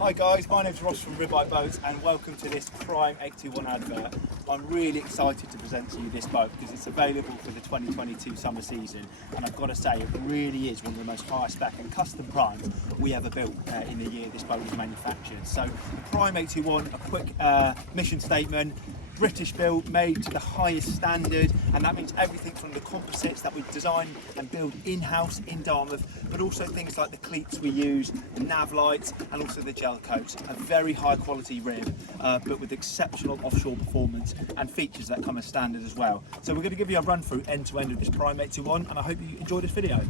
Hi guys, my name's Ross from Ribeye Boats and welcome to this Prime 821 advert. I'm really excited to present to you this boat because it's available for the 2022 summer season, and I've got to say it really is one of the most high spec and custom primes we ever built in the year this boat was manufactured. So the Prime 821, a quick mission statement. British built, made to the highest standard, and that means everything from the composites that we design and build in-house in Dartmouth, but also things like the cleats we use, the nav lights, and also the gel coats. A very high quality rib, but with exceptional offshore performance and features that come as standard as well. So we're going to give you a run through end to end of this Prime 821, and I hope you enjoy this video.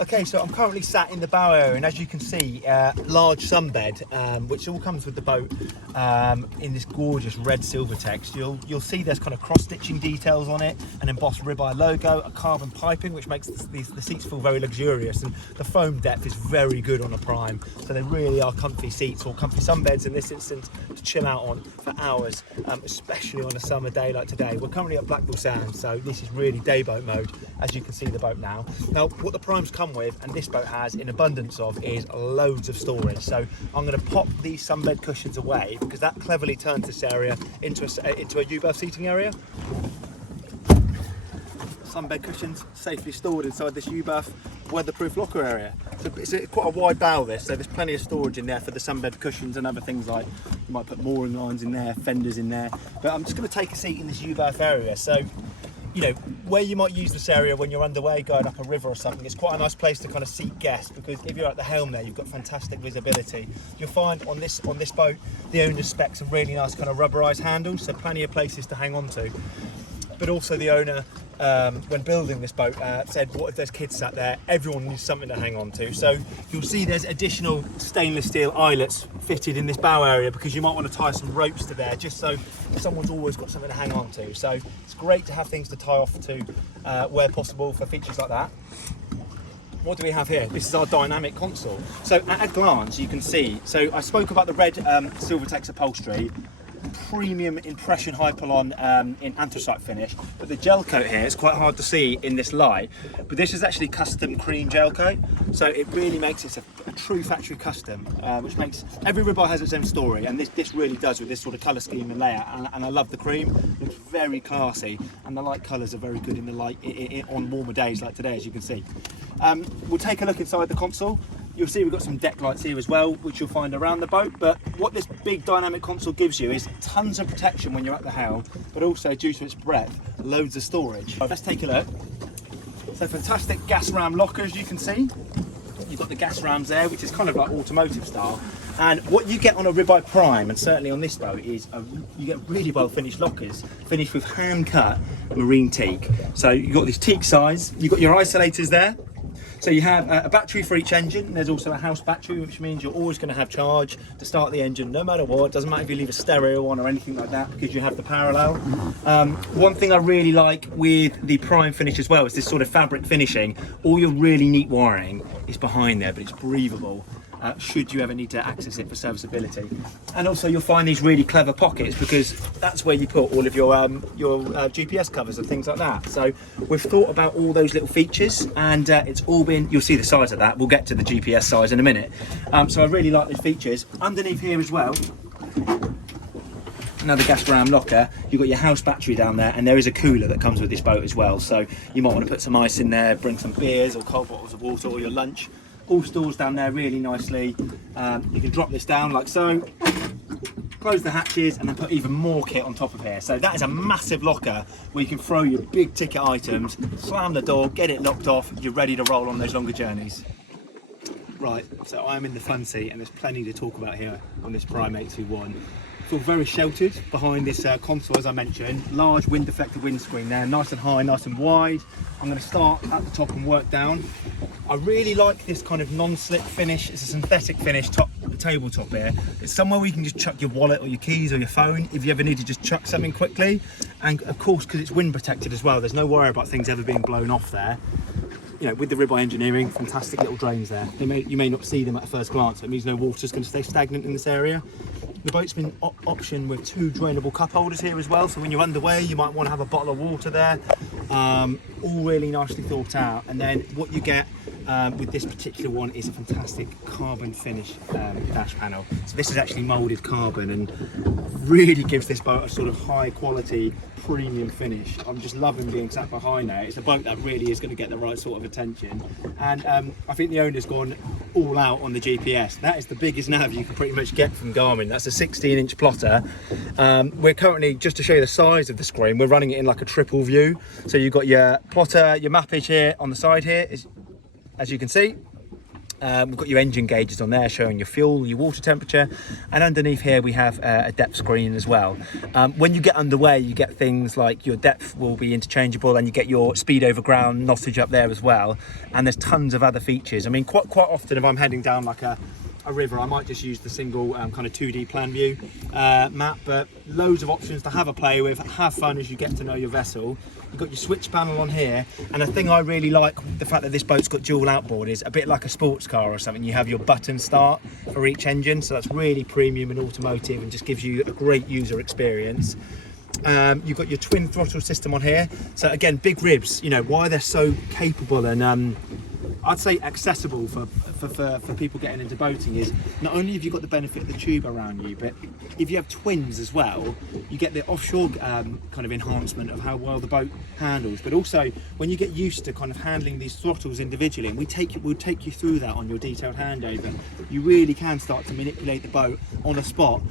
Okay, so I'm currently sat in the bow area, and as you can see, large sunbed, which all comes with the boat in this gorgeous red silver text. You'll see there's kind of cross-stitching details on it, an embossed Ribeye logo, a carbon piping, which makes the seats feel very luxurious, and the foam depth is very good on a Prime. So they really are comfy seats, or comfy sunbeds in this instance, to chill out on for hours, especially on a summer day like today. We're currently at Blackpool Sands, so this is really day boat mode, as you can see the boat now. Now, what the Primes come with, and this boat has in abundance of, is loads of storage. So I'm going to pop these sunbed cushions away because that cleverly turns this area into a U-berth seating area. Sunbed cushions safely stored inside this U-berth weatherproof locker area. So it's quite a wide bow this, so there's plenty of storage in there for the sunbed cushions and other things, like you might put mooring lines in there, fenders in there. But I'm just going to take a seat in this U-berth area. So, you know, where you might use this area when you're underway going up a river or something, it's quite a nice place to kind of seat guests, because if you're at the helm there, you've got fantastic visibility. You'll find on this boat, the owner specs a really nice kind of rubberized handles, so plenty of places to hang on to. But also the owner, when building this boat, said, what if there's kids sat there? Everyone needs something to hang on to. So you'll see there's additional stainless steel eyelets fitted in this bow area, because you might want to tie some ropes to there, just so someone's always got something to hang on to. So it's great to have things to tie off to where possible for features like that. What do we have here? This is our dynamic console. So at a glance, you can see, so I spoke about the red Silvertex upholstery, premium impression hypalon in anthracite finish, but the gel coat here is quite hard to see in this light, but this is actually custom cream gel coat, so it really makes it a true factory custom, which makes every Ribeye has its own story, and this really does with this sort of colour scheme and layout. And I love the cream. It looks very classy, and the light colours are very good in the light on warmer days like today, as you can see. We'll take a look inside the console. You'll see we've got some deck lights here as well, which you'll find around the boat. But what this big dynamic console gives you is tons of protection when you're at the helm, but also, due to its breadth, loads of storage. Let's take a look. So fantastic gas ram lockers, you can see. You've got the gas rams there, which is kind of like automotive style. And what you get on a Ribeye Prime, and certainly on this boat, is you get really well finished lockers, finished with hand cut marine teak. So you've got this teak size, you've got your isolators there. So you have a battery for each engine. There's also a house battery, which means you're always going to have charge to start the engine, no matter what. It doesn't matter if you leave a stereo on or anything like that, because you have the parallel. One thing I really like with the Prime finish as well is this sort of fabric finishing. All your really neat wiring is behind there, but it's breathable. Should you ever need to access it for serviceability. And also you'll find these really clever pockets, because that's where you put all of your GPS covers and things like that. So we've thought about all those little features, and it's all been, you'll see the size of that, we'll get to the GPS size in a minute. So I really like these features. Underneath here as well, another gas ram locker, you've got your house battery down there, and there is a cooler that comes with this boat as well. So you might want to put some ice in there, bring some beers or cold bottles of water or your lunch. All stores down there really nicely. You can drop this down like so, close the hatches, and then put even more kit on top of here. So that is a massive locker where you can throw your big ticket items, slam the door, get it locked off, you're ready to roll on those longer journeys. Right, so I'm in the fun seat, and there's plenty to talk about here on this Prime 821. Feel very sheltered behind this console, as I mentioned. Large wind deflected windscreen there, nice and high, nice and wide. I'm going to start at the top and work down. I really like this kind of non-slip finish. It's a synthetic finish tabletop here. It's somewhere where you can just chuck your wallet or your keys or your phone if you ever need to just chuck something quickly. And of course, because it's wind protected as well, there's no worry about things ever being blown off there. You know, with the Ribeye engineering, fantastic little drains there. You may not see them at a first glance. It means no water's going to stay stagnant in this area. The boat's been optioned with 2 drainable cup holders here as well, so when you're underway you might want to have a bottle of water there. All really nicely thought out. And then what you get with this particular one is a fantastic carbon finish dash panel. So this is actually moulded carbon and really gives this boat a sort of high quality premium finish. I'm just loving being sat behind there. It's a boat that really is going to get the right sort of attention, and I think the owner's gone all out on the GPS. That is the biggest nav you can pretty much get from Garmin. That's a 16-inch plotter. We're currently, just to show you the size of the screen, we're running it in like a triple view. So you've got your plotter, your mappage here on the side here, as you can see. We've got your engine gauges on there showing your fuel, your water temperature, and underneath here we have a depth screen as well. When you get underway, you get things like your depth will be interchangeable, and you get your speed over ground knottage up there as well, and there's tons of other features. I mean, quite often if I'm heading down like a river, I might just use the single kind of 2D plan view map, but loads of options to have a play with, have fun as you get to know your vessel. You've got your switch panel on here, and a thing I really like, the fact that this boat's got dual outboard, is a bit like a sports car or something. You have your button start for each engine, so that's really premium and automotive and just gives you a great user experience. You've got your twin throttle system on here, so again, big ribs. You know why they're so capable and I'd say accessible for people getting into boating is not only have you got the benefit of the tube around you, but if you have twins as well, you get the offshore kind of enhancement of how well the boat handles. But also when you get used to kind of handling these throttles individually, and we'll take you through that on your detailed handover, you really can start to manipulate the boat on the spot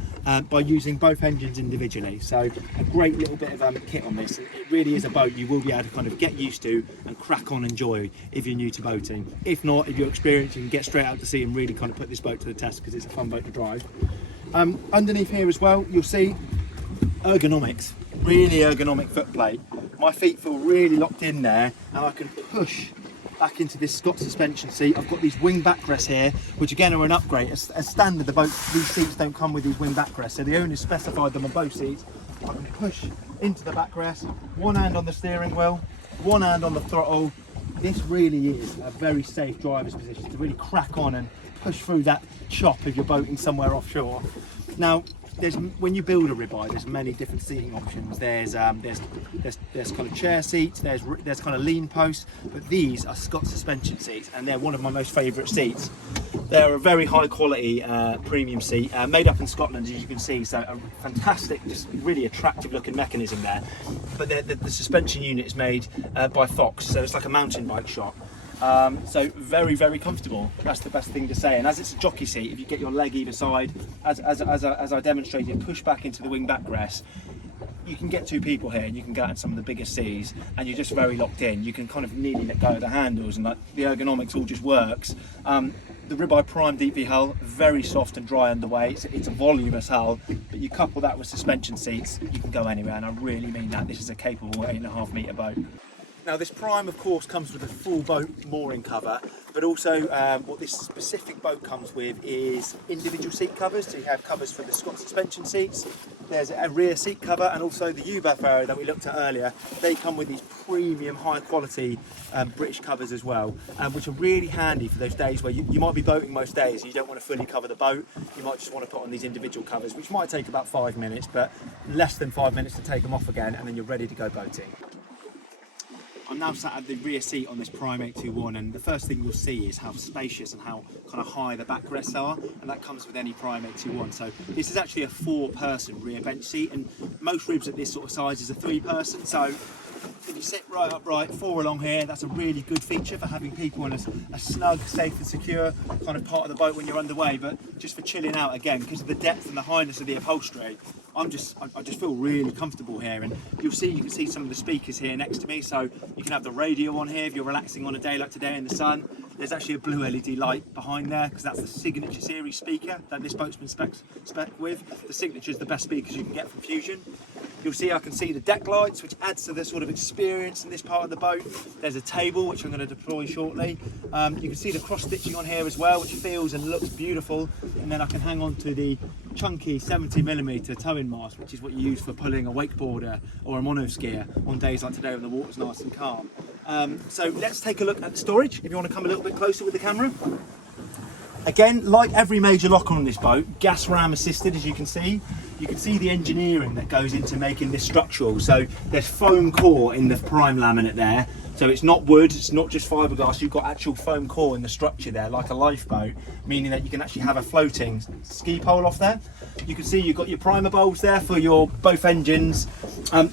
by using both engines individually. So a great little bit of kit on this. It really is a boat you will be able to kind of get used to and crack on enjoy if you're new to boating. If not, if you're experienced, you can get straight out to sea and really kind of put this boat to the test because it's a fun boat to drive. Underneath here as well, you'll see ergonomics, really ergonomic foot plate. My feet feel really locked in there, and I can push back into this Scot suspension seat. I've got these wing backrests here, which again are an upgrade. As standard, the boat, these seats don't come with these wing backrests, so the owners specified them on both seats. I can push into the backrest, one hand on the steering wheel, one hand on the throttle. This really is a very safe driver's position to really crack on and push through that chop if you're boating somewhere offshore. Now, when you build a ribeye, there's many different seating options. There's kind of chair seats, there's kind of lean posts, but these are Scot suspension seats, and they're one of my most favourite seats. They're a very high quality premium seat, made up in Scotland, as you can see, so a fantastic, just really attractive looking mechanism there. But the suspension unit is made by Fox, so it's like a mountain bike shop. So very, very comfortable. That's the best thing to say. And as it's a jockey seat, if you get your leg either side, as I demonstrated, push back into the wing backrest, you can get two people here and you can go out in some of the bigger seas and you're just very locked in. You can kind of nearly let go of the handles, and like the ergonomics all just works. The Ribeye Prime Deep V hull, very soft and dry underway. It's a voluminous hull, but you couple that with suspension seats, you can go anywhere, and I really mean that. This is a capable 8.5 metre boat. Now this Prime of course comes with a full boat mooring cover, but also what this specific boat comes with is individual seat covers. So you have covers for the Scot suspension seats, there's a rear seat cover, and also the UBAF area that we looked at earlier. They come with these premium high quality British covers as well, which are really handy for those days where you might be boating most days and you don't want to fully cover the boat. You might just want to put on these individual covers, which might take about 5 minutes, but less than 5 minutes to take them off again, and then you're ready to go boating. I'm now sat at the rear seat on this Prime 821, and the first thing you'll see is how spacious and how kind of high the backrests are, and that comes with any Prime 821. So this is actually a 4-person rear bench seat, and most ribs at this sort of size is a 3-person. So if you sit right upright, 4 along here, that's a really good feature for having people in a snug, safe and secure kind of part of the boat when you're underway. But just for chilling out, again, because of the depth and the highness of the upholstery, I just feel really comfortable here. And you can see some of the speakers here next to me, so you can have the radio on here if you're relaxing on a day like today in the sun. There's actually a blue LED light behind there because that's the Signature series speaker that this boat's been spec with. The Signature is the best speakers you can get from Fusion. You'll see I can see the deck lights, which adds to the sort of experience in this part of the boat. There's a table, which I'm going to deploy shortly. You can see the cross stitching on here as well, which feels and looks beautiful. And then I can hang on to the chunky 70mm towing mast, which is what you use for pulling a wakeboarder or a monoskier on days like today when the water's nice and calm. So let's take a look at the storage, if you want to come a little bit closer with the camera. Again, like every major locker on this boat, gas ram assisted, as you can see. You can see the engineering that goes into making this structural. So there's foam core in the prime laminate there. So it's not wood, it's not just fiberglass, you've got actual foam core in the structure there, like a lifeboat, meaning that you can actually have a floating ski pole off there. You can see you've got your primer bulbs there for your both engines.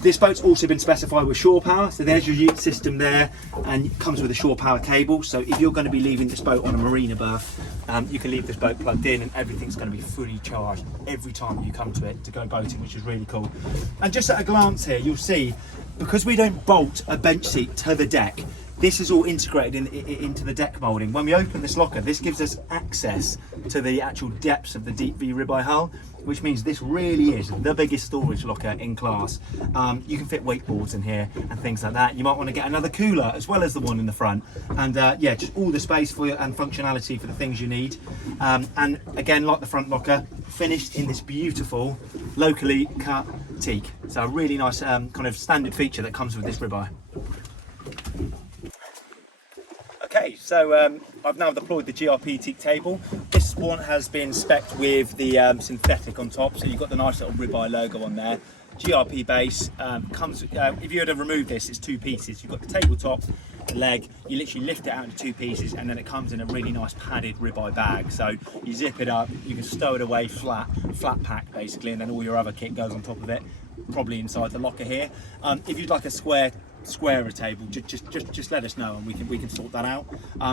This boat's also been specified with shore power, so there's your ute system there, and it comes with a shore power cable. So if you're going to be leaving this boat on a marina berth, you can leave this boat plugged in and everything's going to be fully charged every time you come to it to go boating, which is really cool. And just at a glance here, you'll see, because we don't bolt a bench seat to the deck, this is all integrated into the deck moulding. When we open this locker, this gives us access to the actual depths of the deep V ribeye hull, which means this really is the biggest storage locker in class. You can fit wakeboards in here and things like that. You might want to get another cooler as well as the one in the front. And yeah, just all the space for you and functionality for the things you need. And again, like the front locker, finished in this beautiful locally cut teak. So a really nice kind of standard feature that comes with this ribeye. Okay, so I've now deployed the Grpt teak table. This one has been spec'd with the synthetic on top, so you've got the nice little ribeye logo on there. Grpt base comes. If you were to remove this, it's two pieces. You've got the tabletop, the leg. You literally lift it out into two pieces, and then it comes in a really nice padded ribeye bag. So you zip it up, you can stow it away flat pack basically, and then all your other kit goes on top of it, probably inside the locker here. If you'd like a squarer table, just let us know and we can sort that out.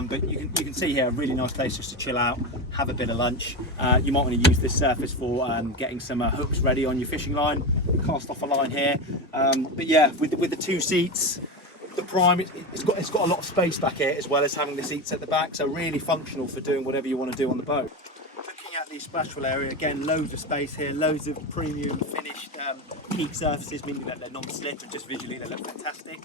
But you can see here a really nice place just to chill out, have a bit of lunch. You might want to use this surface for getting some hooks ready on your fishing line, cast off a line here. But yeah, with the two seats, the Prime, it's got a lot of space back here as well as having the seats at the back, so really functional for doing whatever you want to do on the boat. Looking at the splashful area, again, loads of space here, loads of premium finished peak surfaces, meaning that they're non-slip and just visually they look fantastic.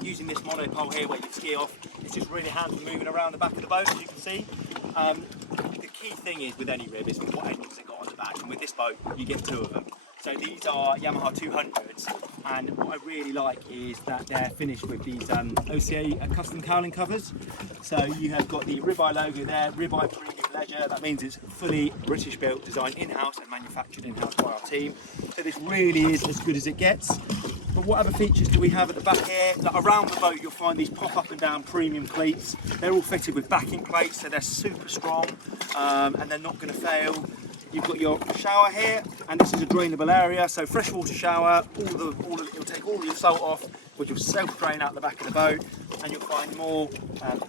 Using this monopole here where you ski off, it's just really handy for moving around the back of the boat, as you can see. The key thing is with any rib is what engines it got on the back, and with this boat you get two of them. So these are Yamaha 200s, and what I really like is that they're finished with these OCA custom cowling covers. So you have got the Ribeye logo there, Ribeye Premium Leisure. That means it's fully British built, designed in-house and manufactured in-house by our team. So this really is as good as it gets. But what other features do we have at the back here? Like around the boat you'll find these pop up and down premium cleats. They're all fitted with backing plates, so they're super strong and they're not going to fail. You've got your shower here, and this is a drainable area, so freshwater shower, it'll take all your salt off, which will self-drain out the back of the boat, and you'll find more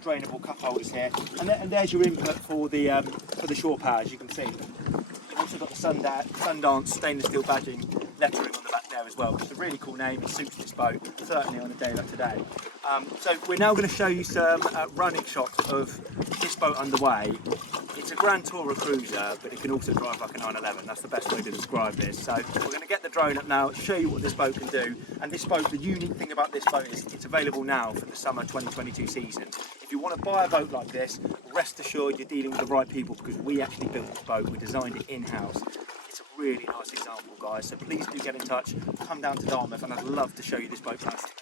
drainable cup holders here. And there's your input for the shore power, as you can see. You've also got the Sundance stainless steel badging lettering on the back there as well, which is a really cool name. It suits this boat, certainly on a day like today. So we're now going to show you some running shots of this boat underway. It's a Grand Tourer cruiser, but it can also drive like a 911. That's the best way to describe this. So we're going to get the drone up now, show you what this boat can do. And this boat, the unique thing about this boat is it's available now for the summer 2022 season. If you want to buy a boat like this, rest assured you're dealing with the right people, because we actually built this boat, we designed it in-house. It's a really nice example, guys. So please do get in touch, come down to Dartmouth, and I'd love to show you this boat personally.